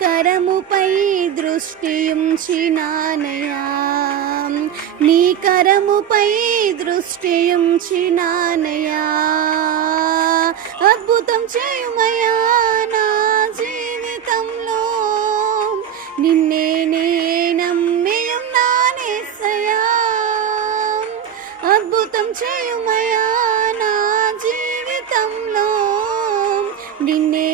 కరముపై దృష్టియుంచినానయా. నీ కరముపై దృష్టియుంచినానయా. అద్భుతం చేయుమయా నా జీవితంలో. నిన్నే నే నమ్మి అద్భుతం చేయుమయా నా జీవితంలో. నిన్నే